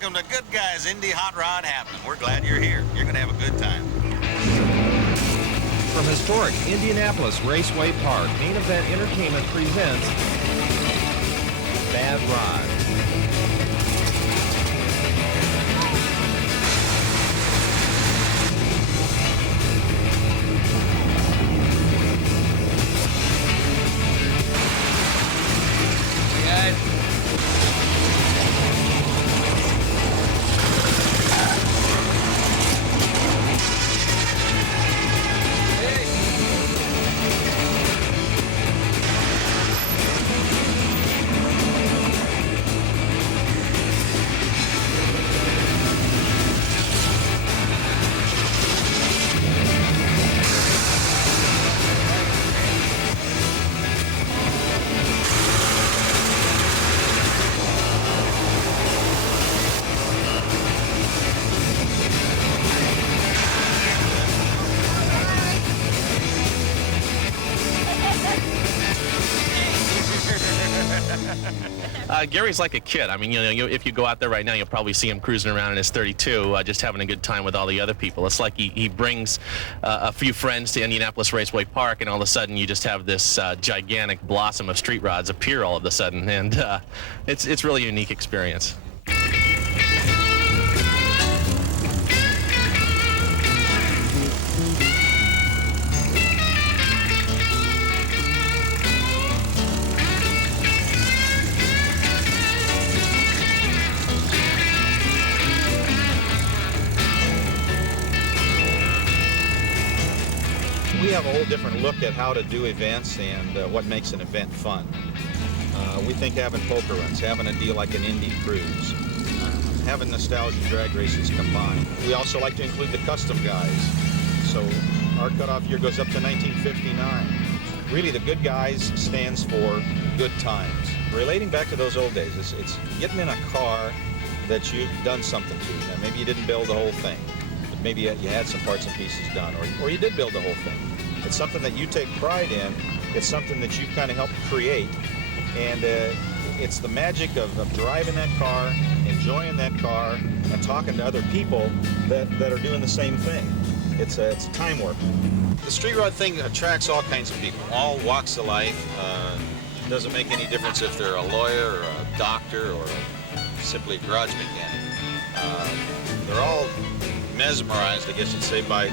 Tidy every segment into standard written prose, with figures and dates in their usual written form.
welcome to Goodguys Indy Hot Rod Happening. We're glad you're here. You're going to have a good time. From historic Indianapolis Raceway Park, Main Event Entertainment presents Bad Rod. Gary's like a kid. I mean, if you go out there right now, you'll probably see him cruising around in his 32, just having a good time with all the other people. It's like he brings a few friends to Indianapolis Raceway Park, and all of a sudden you just have this gigantic blossom of street rods appear all of a sudden, and it's really a unique experience. We have a whole different look at how to do events and what makes an event fun. We think having poker runs, having a deal like an Indy cruise, having nostalgia drag races combined. We also like to include the custom guys. So our cutoff year goes up to 1959. Really, the Good Guys stands for good times. Relating back to those old days, it's getting in a car that you've done something to. Now, maybe you didn't build the whole thing. Maybe you had some parts and pieces done, or you did build the whole thing. It's something that you take pride in. It's something that you kind of helped create. And it's the magic of driving that car, enjoying that car, and talking to other people that are doing the same thing. It's a time warp. The street rod thing attracts all kinds of people, all walks of life. It doesn't make any difference if they're a lawyer or a doctor or simply a garage mechanic. They're all mesmerized, I guess you'd say, by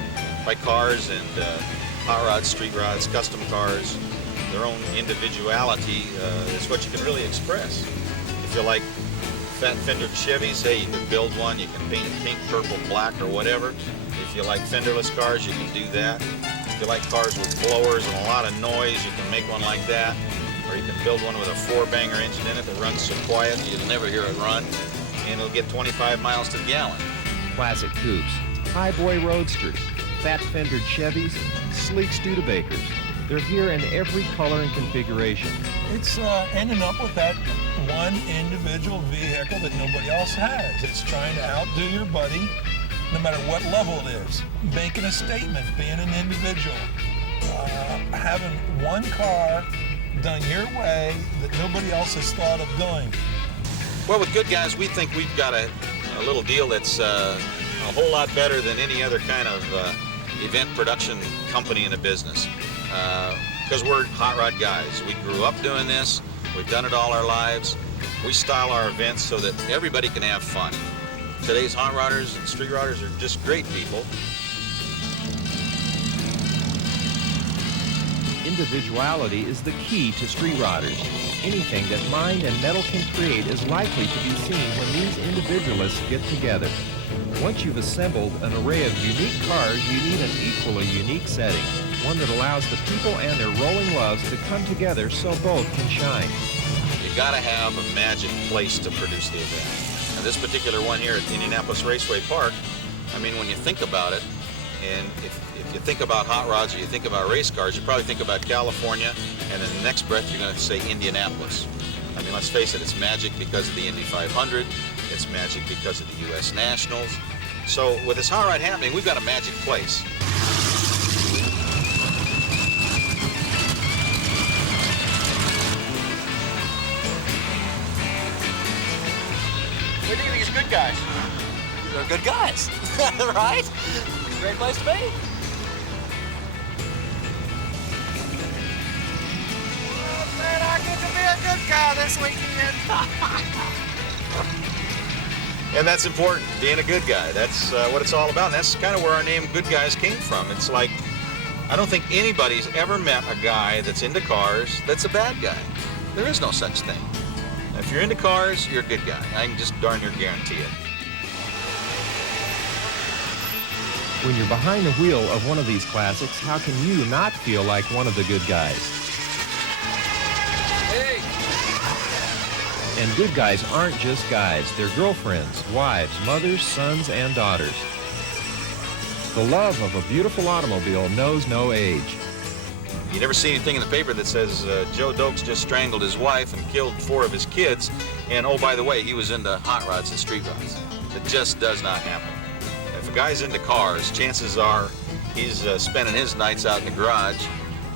cars and hot rods, street rods, custom cars. Their own individuality is what you can really express. If you like fat fendered Chevys, hey, you can build one. You can paint it pink, purple, black, or whatever. If you like fenderless cars, you can do that. If you like cars with blowers and a lot of noise, you can make one like that. Or you can build one with a four-banger engine in it that runs so quiet you'll never hear it run, and it'll get 25 miles to the gallon. Classic coupes, highboy roadsters, fat-fendered Chevys, sleek Studebakers. They're here in every color and configuration. It's ending up with that one individual vehicle that nobody else has. It's trying to outdo your buddy, no matter what level it is. Making a statement, being an individual. Having one car done your way that nobody else has thought of doing. Well, with Goodguys, we think we've got a little deal that's a whole lot better than any other kind of event production company in the business. Because we're hot rod guys. We grew up doing this. We've done it all our lives. We style our events so that everybody can have fun. Today's hot rodders and street rodders are just great people. Individuality is the key to street rodders. Anything that mind and metal can create is likely to be seen when these individualists get together. Once you've assembled an array of unique cars, you need an equally unique setting, one that allows the people and their rolling loves to come together so both can shine. You gotta have a magic place to produce the event. Now, this particular one here at Indianapolis Raceway Park, I mean, when you think about it, and if you think about hot rods or you think about race cars, you probably think about California, and in the next breath you're going to say Indianapolis. I mean, let's face it, it's magic because of the Indy 500, it's magic because of the U.S. Nationals. So with this hot rod happening, we've got a magic place. Good evening, it's Goodguys. guys. They're good guys, right? Great place to be. Oh, man, I get to be a good guy this weekend. And that's important, being a good guy. That's what it's all about. And that's kind of where our name Goodguys came from. It's like, I don't think anybody's ever met a guy that's into cars that's a bad guy. There is no such thing. If you're into cars, you're a good guy. I can just darn near guarantee it. When you're behind the wheel of one of these classics, how can you not feel like one of the good guys? Hey! And good guys aren't just guys. They're girlfriends, wives, mothers, sons, and daughters. The love of a beautiful automobile knows no age. You never see anything in the paper that says Joe Dokes just strangled his wife and killed 4 of his kids, and oh, by the way, he was into hot rods and street rods. It just does not happen. If a guy's into cars, chances are he's spending his nights out in the garage,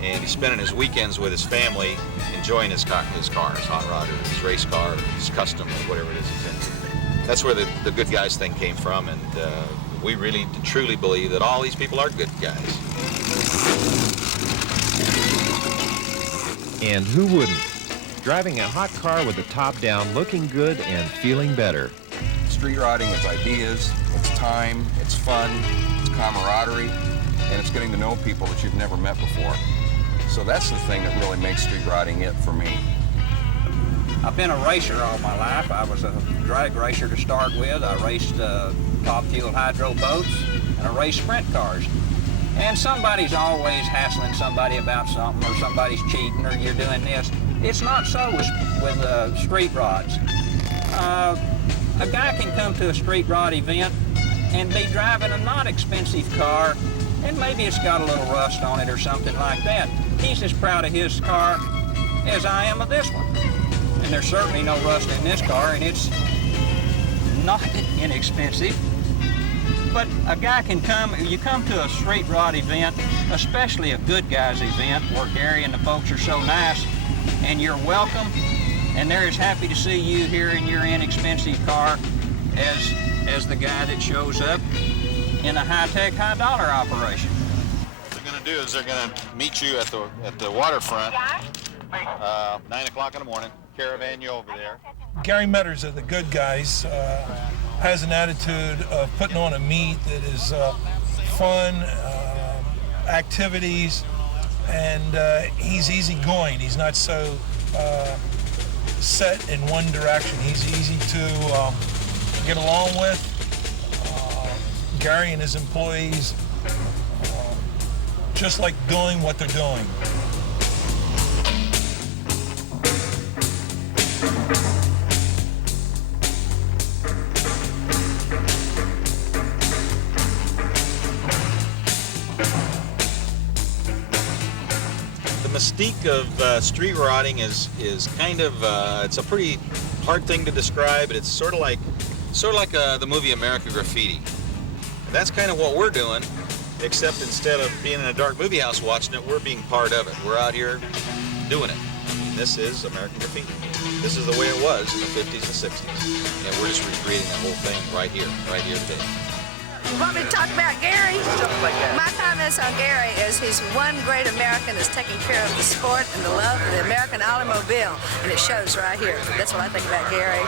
and he's spending his weekends with his family enjoying his cars, hot rod or his race car or his custom or whatever it is he's into. That's where the good guys thing came from, and we really truly believe that all these people are good guys. And who wouldn't? Driving a hot car with the top down, looking good and feeling better. Street riding is ideas, it's time, it's fun, it's camaraderie, and it's getting to know people that you've never met before. So that's the thing that really makes street riding it for me. I've been a racer all my life. I was a drag racer to start with. I raced top fuel hydro boats, and I raced sprint cars. And somebody's always hassling somebody about something, or somebody's cheating, or you're doing this. It's not so with street rods. A guy can come to a street rod event and be driving a not expensive car, and maybe it's got a little rust on it or something like that. He's as proud of his car as I am of this one. And there's certainly no rust in this car, and it's not inexpensive. But a guy can come, you come to a street rod event, especially a good guys event where Gary and the folks are so nice, and you're welcome, and they're as happy to see you here in your inexpensive car as the guy that shows up in a high-tech, high-dollar operation. What they're going to do is they're going to meet you at the waterfront, 9 o'clock in the morning, caravan you over there. Gary Metters of the Good Guys has an attitude of putting on a meet that is fun, activities, and he's easygoing. He's not so set in one direction. He's easy to get along with. Gary and his employees just like doing what they're doing. The mystique of street rodding is kind of it's a pretty hard thing to describe, but it's sort of like the movie American Graffiti. And that's kind of what we're doing, except instead of being in a dark movie house watching it, we're being part of it. We're out here doing it. And this is American Graffiti. This is the way it was in the 50s and 60s, and we're just recreating the whole thing right here today. You want me to talk about Gary? My comments on Gary is he's one great American that's taking care of the sport and the love of the American automobile, and it shows right here. That's what I think about Gary.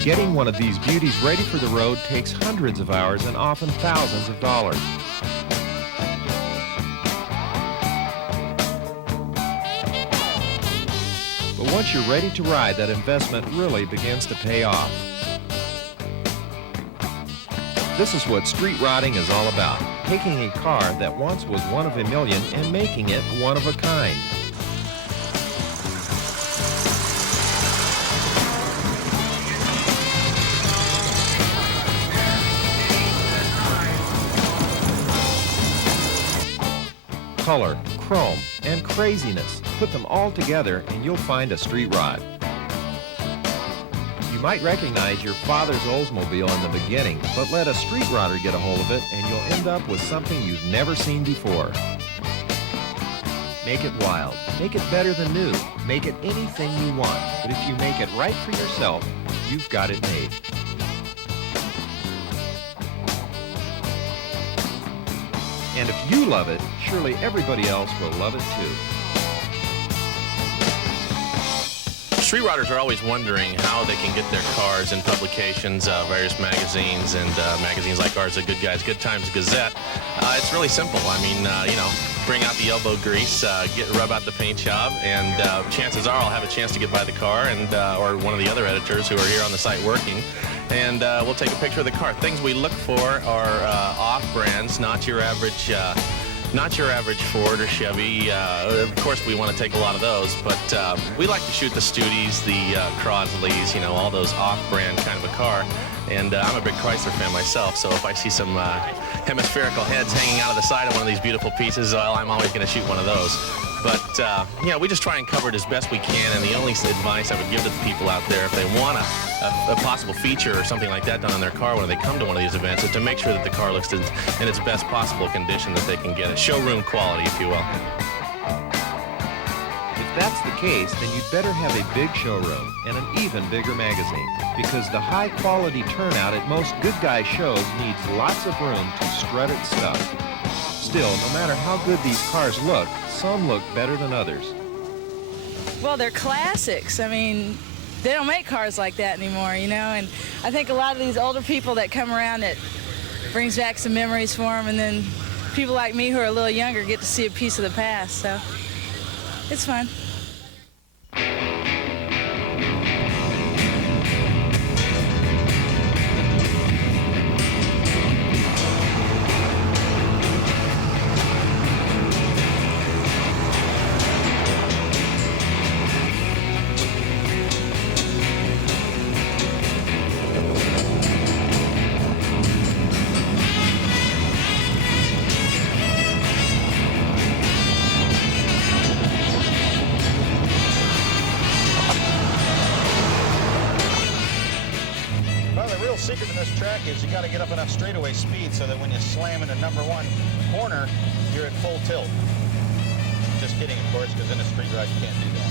Getting one of these beauties ready for the road takes hundreds of hours and often thousands of dollars. But once you're ready to ride, that investment really begins to pay off. This is what street rodding is all about. Taking a car that once was one of a million and making it one of a kind. Color, chrome, and craziness. Put them all together and you'll find a street rod. You might recognize your father's Oldsmobile in the beginning, but let a street rodder get a hold of it and you'll end up with something you've never seen before. Make it wild. Make it better than new. Make it anything you want. But if you make it right for yourself, you've got it made. And if you love it, surely everybody else will love it too. Street riders are always wondering how they can get their cars in publications, various magazines, and magazines like ours, the Goodguys, Good Times Gazette. It's really simple. I mean, you know, bring out the elbow grease, rub out the paint job, and chances are I'll have a chance to get by the car and or one of the other editors who are here on the site working, and we'll take a picture of the car. Things we look for are off-brands, not your average Ford or Chevy. Of course, we want to take a lot of those, but we like to shoot the Studeys, the Crosley's, you know, all those off-brand kind of a car. And I'm a big Chrysler fan myself, so if I see some hemispherical heads hanging out of the side of one of these beautiful pieces, well, I'm always going to shoot one of those. But, you know, we just try and cover it as best we can, and the only advice I would give to the people out there, if they want a possible feature or something like that done on their car when they come to one of these events, is to make sure that the car looks in its best possible condition that they can get it. Showroom quality, if you will. If that's the case, then you'd better have a big showroom and an even bigger magazine, because the high-quality turnout at most Good Guy shows needs lots of room to strut its stuff. Still, no matter how good these cars look, some look better than others. Well, they're classics. I mean, they don't make cars like that anymore, you know, and I think a lot of these older people that come around, it brings back some memories for them, and then people like me who are a little younger get to see a piece of the past, so it's fun. Secret in this track is you got to get up enough straightaway speed so that when you slam into number one corner, you're at full tilt. Just kidding, of course, because in a street ride you can't do that.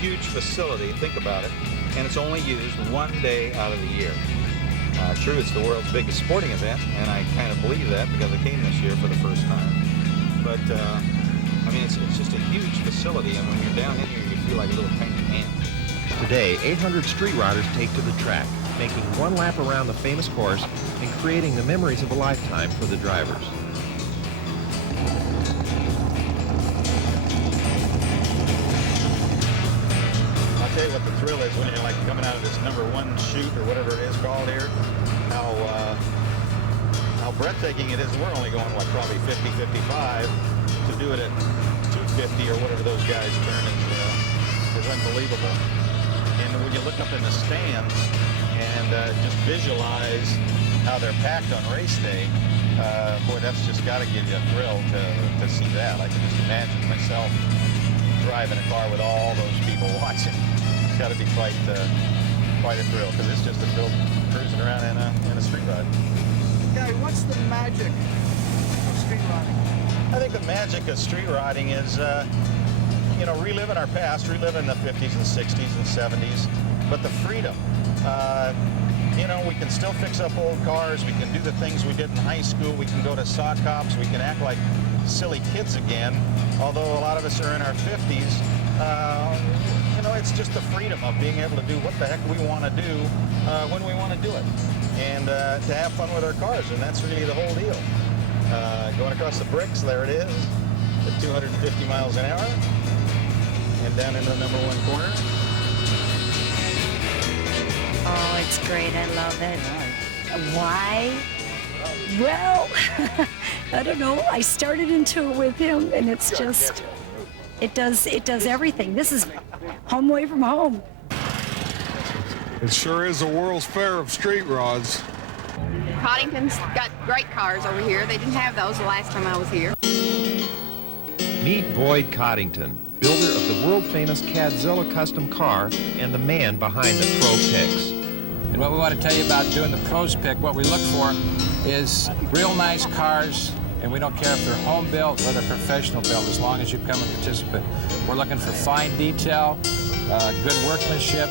Huge facility, think about it, and it's only used one day out of the year. True, it's the world's biggest sporting event, and I kind of believe that because I came this year for the first time. But, I mean, it's just a huge facility, and when you're down in here, you feel like a little tiny ant. Today, 800 street riders take to the track, making one lap around the famous course and creating the memories of a lifetime for the drivers. I'll tell you what the thrill is when you're like coming out of this number one chute or whatever it is called here, how breathtaking it is. We're only going, what, probably 50, 55. To do it at 250 or whatever those guys turn is unbelievable. And when you look up in the stands and just visualize how they're packed on race day, boy, that's just got to give you a thrill to see that. I can just imagine myself driving a car with all those people watching. It's got to be quite a thrill, because it's just a thrill cruising around in a street ride. Gary, what's the magic of street riding? I think the magic of street riding is, you know, reliving our past, reliving the 50s and 60s and 70s, but the freedom. You know, we can still fix up old cars. We can do the things we did in high school. We can go to sock hops. We can act like silly kids again, although a lot of us are in our 50s. You know, it's just the freedom of being able to do what the heck we want to do when we want to do it, and to have fun with our cars, and that's really the whole deal. Going across the bricks, there it is, at 250 miles an hour, and down into the number one corner. Oh, it's great. I love it. Why? Well, I don't know. I started into it with him, and it's just, it does everything. This is home away from home. It sure is a world's fair of street rods. Coddington's got great cars over here. They didn't have those the last time I was here. Meet Boyd Coddington, builder of the world-famous Cadzilla custom car and the man behind the Pro Picks. And what we want to tell you about doing the Pros Pick, what we look for is real nice cars, and we don't care if they're home built or they're professional built, as long as you become a participant. We're looking for fine detail, good workmanship,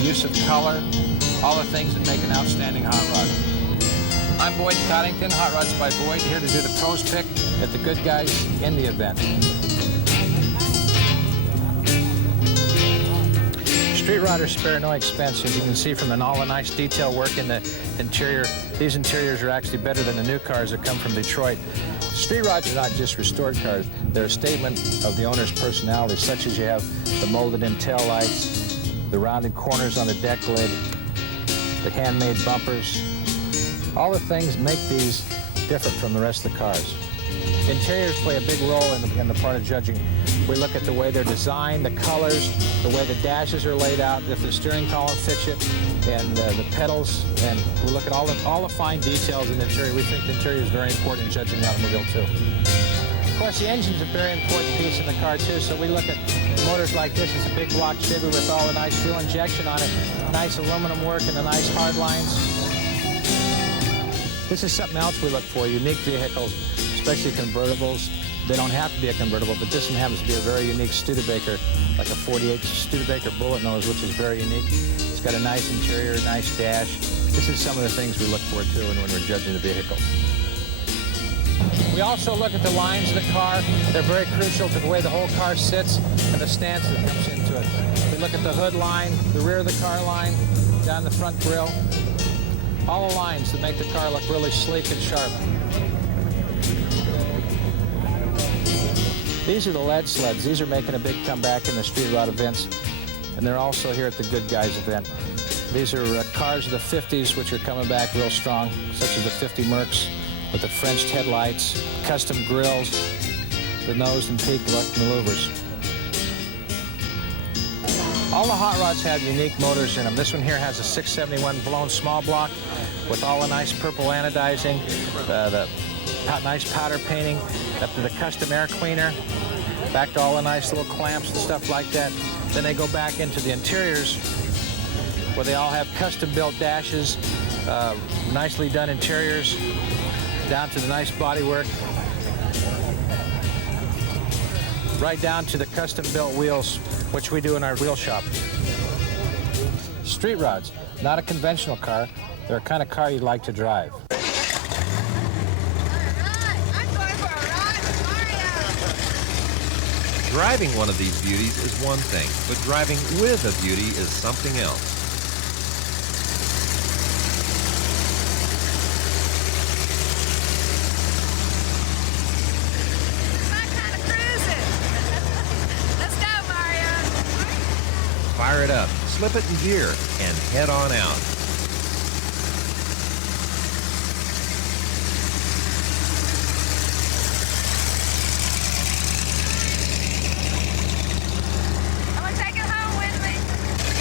use of color, all the things that make an outstanding hot rod. I'm Boyd Coddington, Hot Rods by Boyd, here to do the Pros Pick at the Goodguys Indy event. Street rodders spare no expense, as you can see from all the nice detail work in the interior. These interiors are actually better than the new cars that come from Detroit. Street rods are not just restored cars. They're a statement of the owner's personality, such as you have the molded-in tail lights, the rounded corners on the deck lid, the handmade bumpers. All the things make these different from the rest of the cars. Interiors play a big role in the part of judging. We look at the way they're designed, the colors, the way the dashes are laid out, if the steering column fits it, and the pedals, and we look at all the fine details in the interior. We think the interior is very important in judging the automobile too. Of course, the engine's a very important piece in the car too, so we look at motors like this. It's a big block Chevy with all the nice fuel injection on it, nice aluminum work and the nice hard lines. This is something else we look for, unique vehicles, especially convertibles. They don't have to be a convertible, but this one happens to be a very unique Studebaker, like a 48 Studebaker bullet nose, which is very unique. It's got a nice interior, nice dash. This is some of the things we look for, too, when we're judging the vehicle. We also look at the lines of the car. They're very crucial to the way the whole car sits and the stance that comes into it. We look at the hood line, the rear of the car line, down the front grille. All the lines that make the car look really sleek and sharp. These are the lead sleds. These are making a big comeback in the street rod events, and they're also here at the Goodguys event. These are cars of the 50s, which are coming back real strong, such as the 50 Mercs with the French headlights, custom grills, the nose and peak maneuvers. All the hot rods have unique motors in them. This one here has a 671 blown small block with all the nice purple anodizing, the nice powder painting, up to the custom air cleaner, back to all the nice little clamps and stuff like that. Then they go back into the interiors where they all have custom built dashes, nicely done interiors, down to the nice bodywork, right down to the custom built wheels, which we do in our wheel shop. Street rods, not a conventional car. They're a kind of car you'd like to drive. Driving one of these beauties is one thing, but driving with a beauty is something else. Fire it up, slip it in gear, and head on out.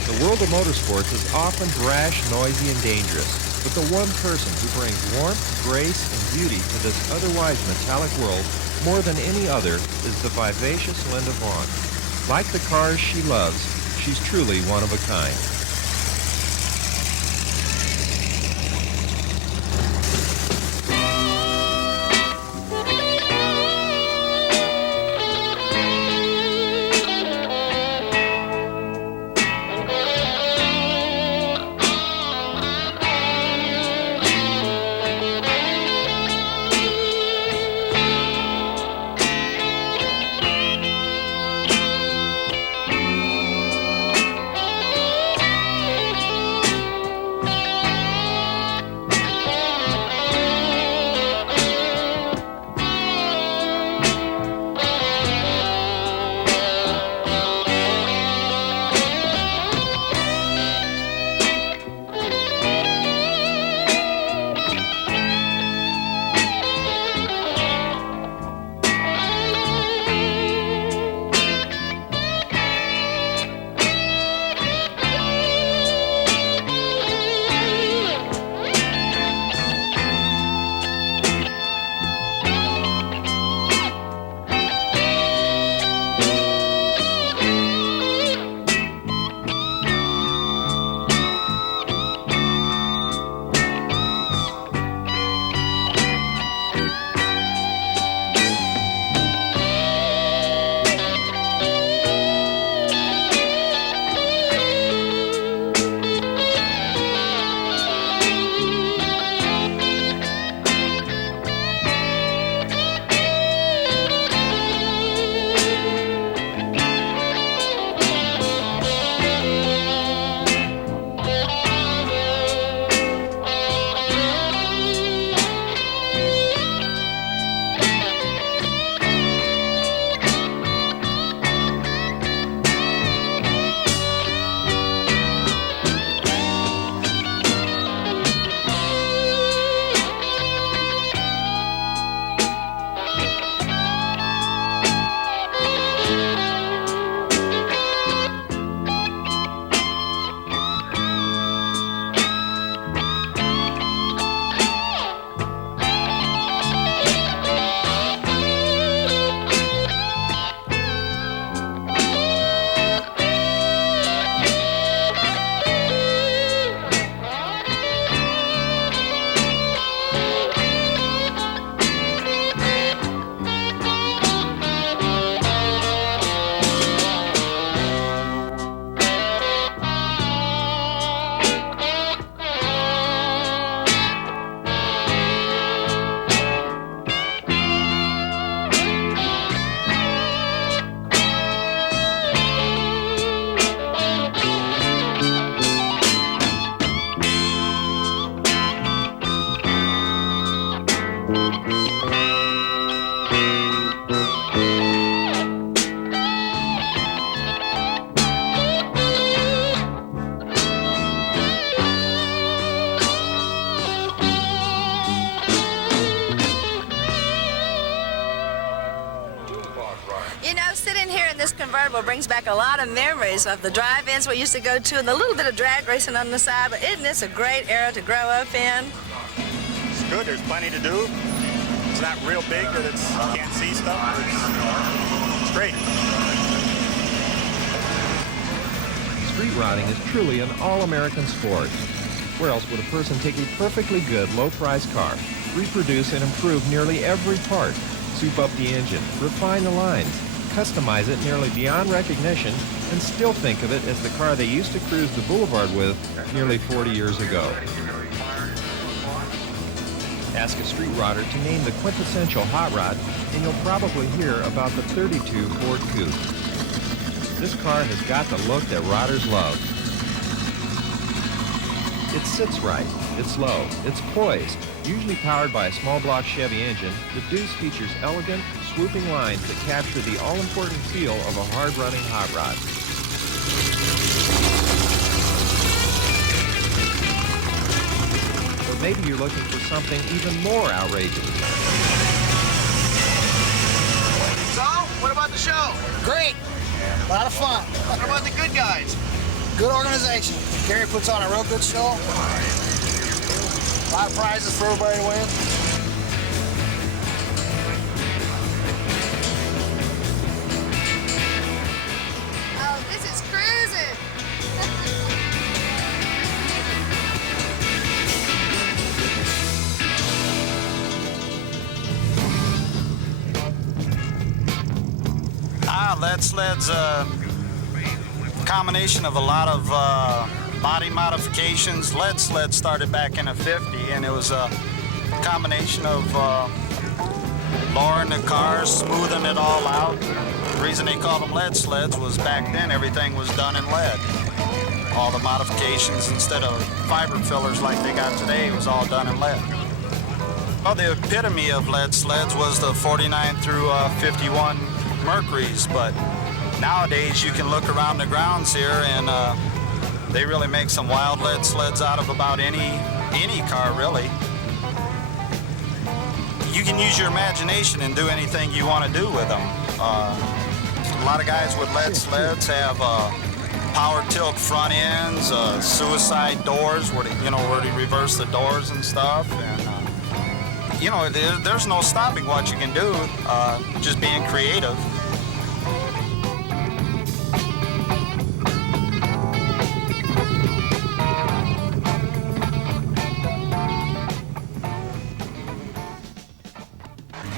The world of motorsports is often brash, noisy, and dangerous, but the one person who brings warmth, grace, and beauty to this otherwise metallic world more than any other is the vivacious Linda Vaughn. Like the cars she loves, she's truly one of a kind. You know, sitting here in this convertible brings back a lot of memories of the drive-ins we used to go to and the little bit of drag racing on the side, but isn't this a great era to grow up in? It's good. There's plenty to do. It's not real big that you can't see stuff. It's great. Street rodding is truly an all-American sport. Where else would a person take a perfectly good, low-priced car, reproduce and improve nearly every part, soup up the engine, refine the lines, customize it nearly beyond recognition, and still think of it as the car they used to cruise the boulevard with nearly 40 years ago? Ask a street rodder to name the quintessential hot rod, and you'll probably hear about the 32 Ford Coupe. This car has got the look that rodders love. It sits right, it's low, it's poised. Usually powered by a small block Chevy engine, the Deuce features elegant, swooping lines that capture the all-important feel of a hard-running hot rod. Or maybe you're looking for something even more outrageous. So, what about the show? Great. A lot of fun. What about the good guys? Good organization. Gary puts on a real good show. A lot of prizes for everybody to win. Oh, this is cruising. Lead Sled's a combination of a lot of body modifications. Lead Sled started back in the 50s, and it was a combination of lowering the cars, smoothing it all out. The reason they called them lead sleds was back then everything was done in lead. All the modifications, instead of fiber fillers like they got today, was all done in lead. Well, the epitome of lead sleds was the 49 through 51 Mercuries, but nowadays you can look around the grounds here and they really make some wild lead sleds out of about any car, really. You can use your imagination and do anything you want to do with them. A lot of guys with lead sleds have power tilt front ends, suicide doors where they reverse the doors and stuff. And there's no stopping what you can do, just being creative.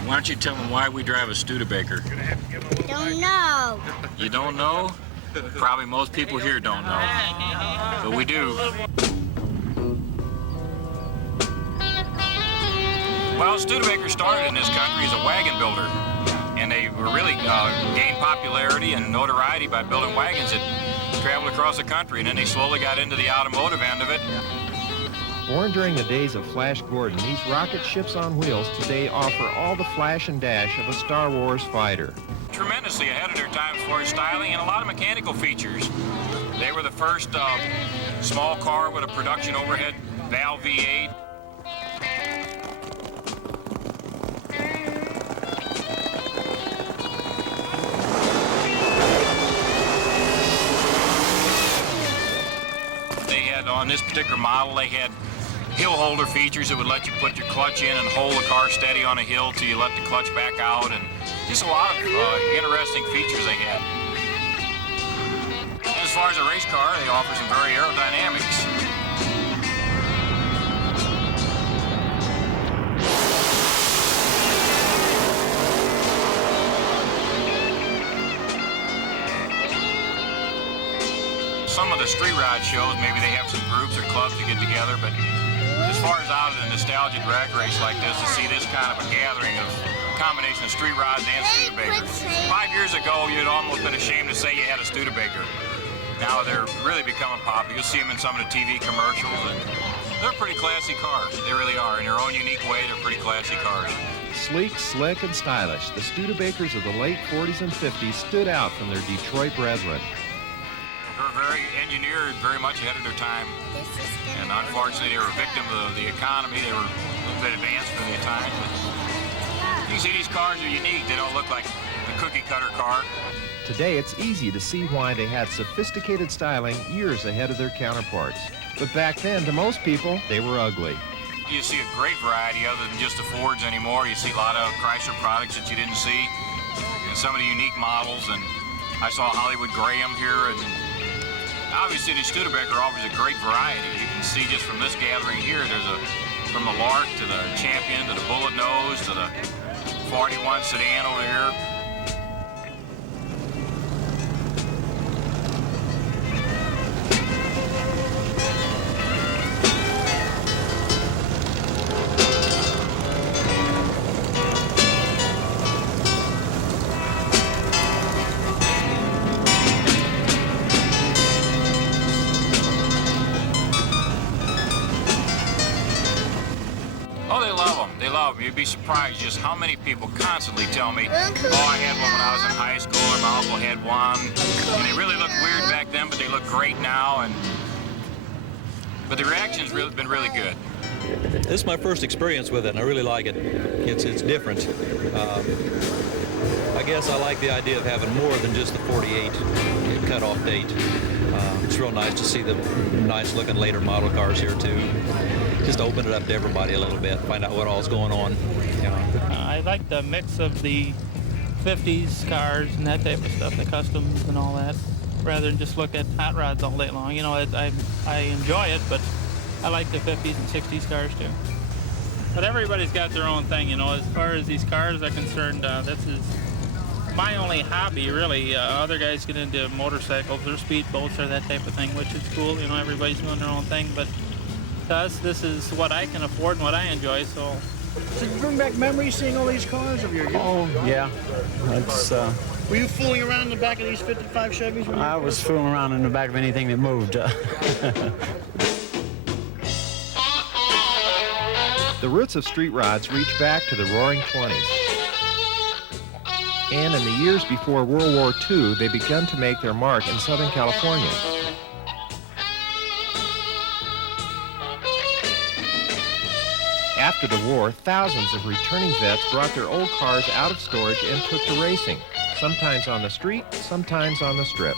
Why don't you tell them why we drive a Studebaker? Don't know. You don't know? Probably most people here don't know. But we do. Well, Studebaker started in this country as a wagon builder. And they were really gained popularity and notoriety by building wagons that traveled across the country. And then they slowly got into the automotive end of it. Born during the days of Flash Gordon, these rocket ships on wheels today offer all the flash and dash of a Star Wars fighter. Tremendously ahead of their time as far as styling and a lot of mechanical features. They were the first small car with a production overhead valve V8. They had, on this particular model, they had hill holder features that would let you put your clutch in and hold the car steady on a hill till you let the clutch back out, and just a lot of interesting features they had. And as far as a race car, they offer some very aerodynamics. Some of the street rod shows, maybe they have some groups or clubs to get together, but as far as out at a nostalgia drag race like this, to see this kind of a gathering of a combination of street rods and Studebakers. 5 years ago, you'd almost been ashamed to say you had a Studebaker. Now they're really becoming popular. You'll see them in some of the TV commercials, and they're pretty classy cars. They really are. In their own unique way, they're pretty classy cars. Sleek, slick, and stylish, the Studebakers of the late 40s and 50s stood out from their Detroit brethren. They were very engineered, very much ahead of their time. And unfortunately, they were a victim of the economy. They were a little bit advanced for their time. But you can see these cars are unique. They don't look like the cookie-cutter car. Today, it's easy to see why they had sophisticated styling years ahead of their counterparts. But back then, to most people, they were ugly. You see a great variety other than just the Fords anymore. You see a lot of Chrysler products that you didn't see, and some of the unique models. And I saw Hollywood Graham here, and obviously the Studebaker offers a great variety. You can see just from this gathering here, from the Lark to the Champion to the Bullet Nose to the 41 sedan over here. You'd be surprised just how many people constantly tell me, oh, I had one when I was in high school, or my uncle had one. And they really looked weird back then, but they look great now. But the reaction's been really good. This is my first experience with it, and I really like it. It's different. I guess I like the idea of having more than just the 48 cutoff date. It's real nice to see the nice-looking later model cars here, too. Just open it up to everybody a little bit, find out what all's going on. You know. I like the mix of the 50s cars and that type of stuff, the customs and all that, rather than just look at hot rods all day long. You know, I enjoy it, but I like the 50s and 60s cars too. But everybody's got their own thing, you know. As far as these cars are concerned, this is my only hobby, really. Other guys get into motorcycles or speedboats or that type of thing, which is cool. You know, everybody's doing their own thing, but to us, this is what I can afford and what I enjoy, so. Does it bring back memories seeing all these cars of your youth? Oh, yeah. It's, were you fooling around in the back of these 55 Chevys? I was fooling around in the back of anything that moved. The roots of street rods reach back to the Roaring 20s. And in the years before World War II, they began to make their mark in Southern California. After the war, thousands of returning vets brought their old cars out of storage and took to racing, sometimes on the street, sometimes on the strip.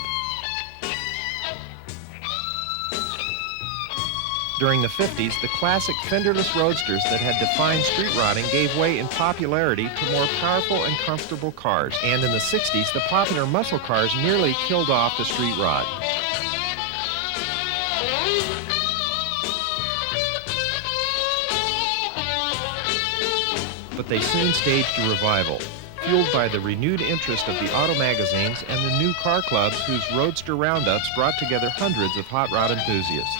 During the 50s, the classic fenderless roadsters that had defined street rodding gave way in popularity to more powerful and comfortable cars. And in the 60s, the popular muscle cars nearly killed off the street rod. But they soon staged a revival, fueled by the renewed interest of the auto magazines and the new car clubs whose roadster roundups brought together hundreds of hot rod enthusiasts.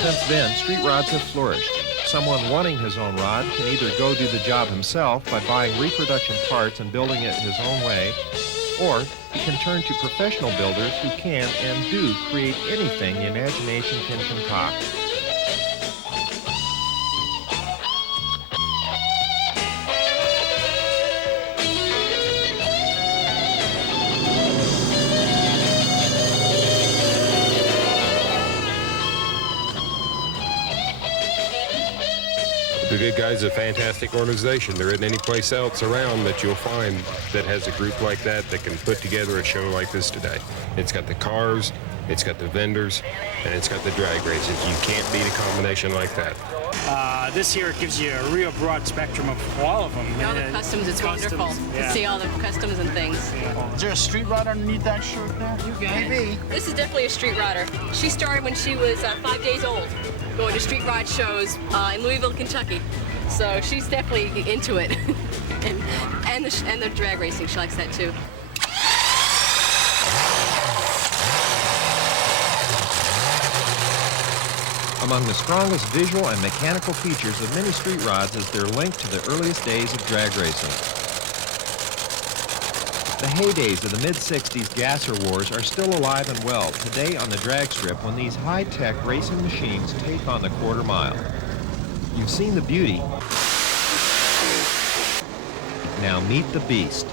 Since then, street rods have flourished. Someone wanting his own rod can either go do the job himself by buying reproduction parts and building it his own way, or he can turn to professional builders who can and do create anything the imagination can concoct. The Good Guys is a fantastic organization. There isn't any place else around that you'll find that has a group like that can put together a show like this today. It's got the cars, it's got the vendors, and it's got the drag races. You can't beat a combination like that. This here gives you a real broad spectrum of all of them. All the customs, it's wonderful to see all the customs and things. Yeah. Is there a street rod underneath that shirt there? You got it. This is definitely a street rodder. She started when she was 5 days old, going to street rod shows in Louisville, Kentucky. So she's definitely into it. and the drag racing, she likes that too. Among the strongest visual and mechanical features of many street rods is their link to the earliest days of drag racing. The heydays of the mid-60s gasser wars are still alive and well today on the drag strip when these high-tech racing machines take on the quarter mile. You've seen the beauty. Now meet the beast.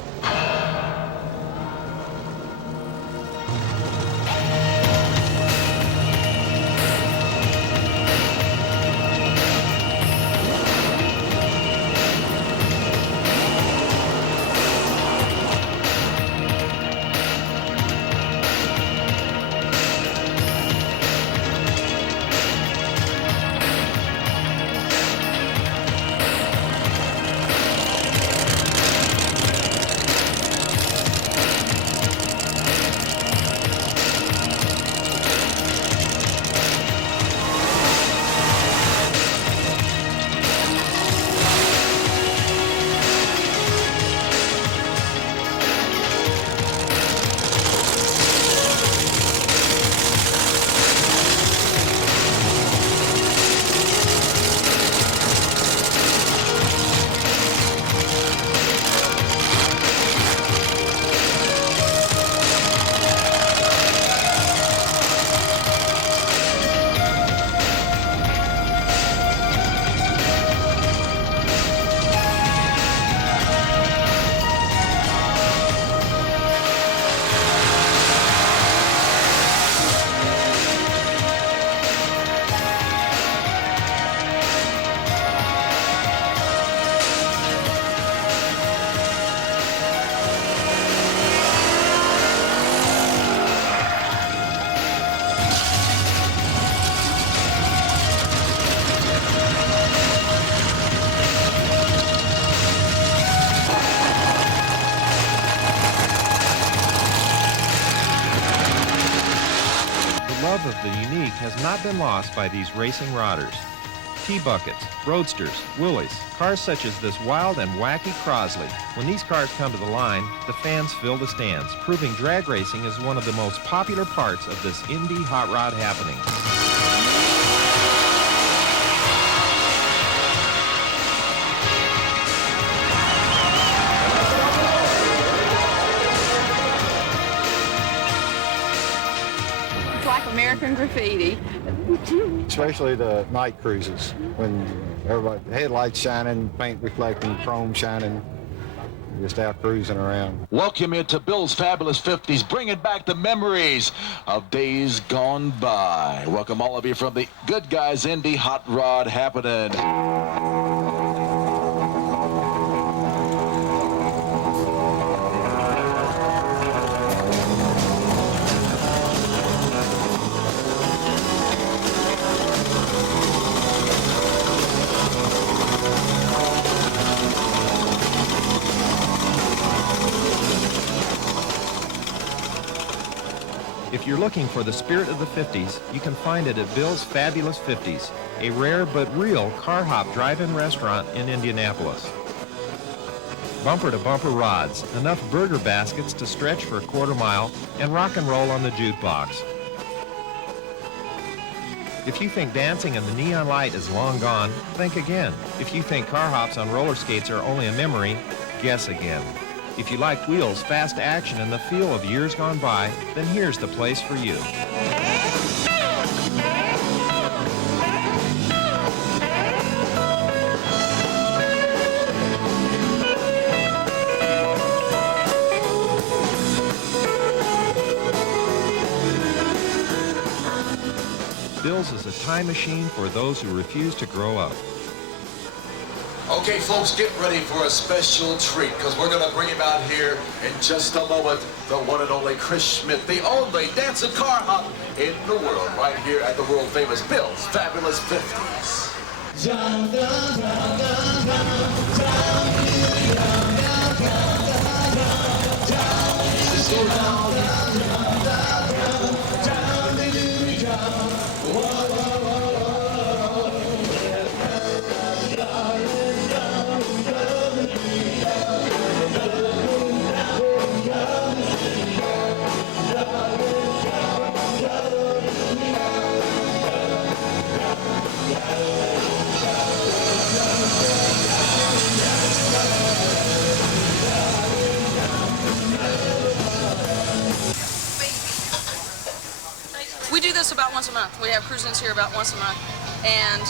not been lost by these racing rodders. T-buckets, roadsters, woolies, cars such as this wild and wacky Crosley. When these cars come to the line, the fans fill the stands, proving drag racing is one of the most popular parts of this Indy hot rod happening. It's like American graffiti. Especially the night cruises when everybody, headlights shining, paint reflecting, chrome shining, just out cruising around. Welcome into Bill's Fabulous 50s, bringing back the memories of days gone by. Welcome all of you from the Good Guys Indy Hot Rod happening. If you're looking for the spirit of the 50s, you can find it at Bill's Fabulous 50s, a rare but real car hop drive-in restaurant in Indianapolis. Bumper-to-bumper rods, enough burger baskets to stretch for a quarter mile, and rock and roll on the jukebox. If you think dancing in the neon light is long gone, think again. If you think car hops on roller skates are only a memory, guess again. If you like wheels, fast action, and the feel of years gone by, then here's the place for you. Bill's is a time machine for those who refuse to grow up. Okay, folks, get ready for a special treat, because we're going to bring him out here in just a moment. The one and only Chris Schmidt, the only dancing car hop in the world, right here at the world-famous Bill's Fabulous 50s. We do this about once a month. We have cruise-ins here about once a month. And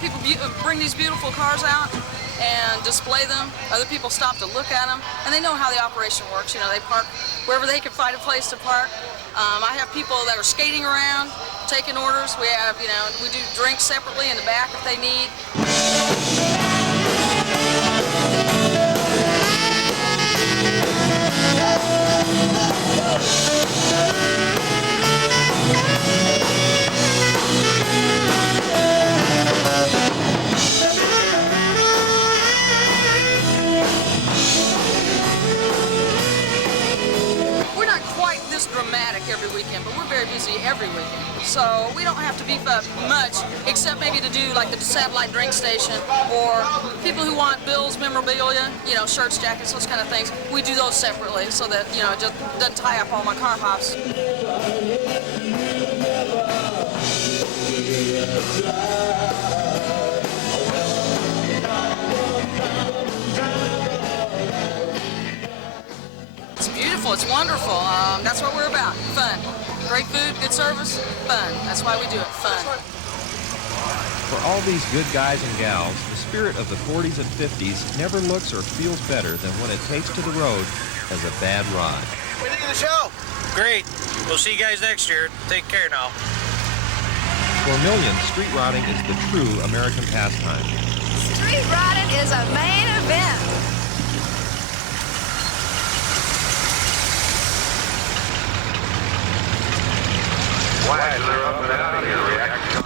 people bring these beautiful cars out and display them. Other people stop to look at them, and they know how the operation works. You know, they park wherever they can find a place to park. I have people that are skating around, taking orders. We have, you know, we do drinks separately in the back if they need. We're not quite this dramatic every weekend, but we're very busy every weekend. So we don't have to beef up much, except maybe to do like the satellite drink station, or people who want Bill's memorabilia, you know, shirts, jackets, those kind of things. We do those separately so that, you know, it just doesn't tie up all my car hops. It's beautiful, it's wonderful. That's what we're about, fun. Great food, good service, fun. That's why we do it, fun. For all these good guys and gals, the spirit of the 40s and 50s never looks or feels better than when it takes to the road as a bad rod. What do you think of the show? Great. We'll see you guys next year. Take care now. For millions, street rodding is the true American pastime. Street rodding is a main event. Wagler up and out of here, reaction.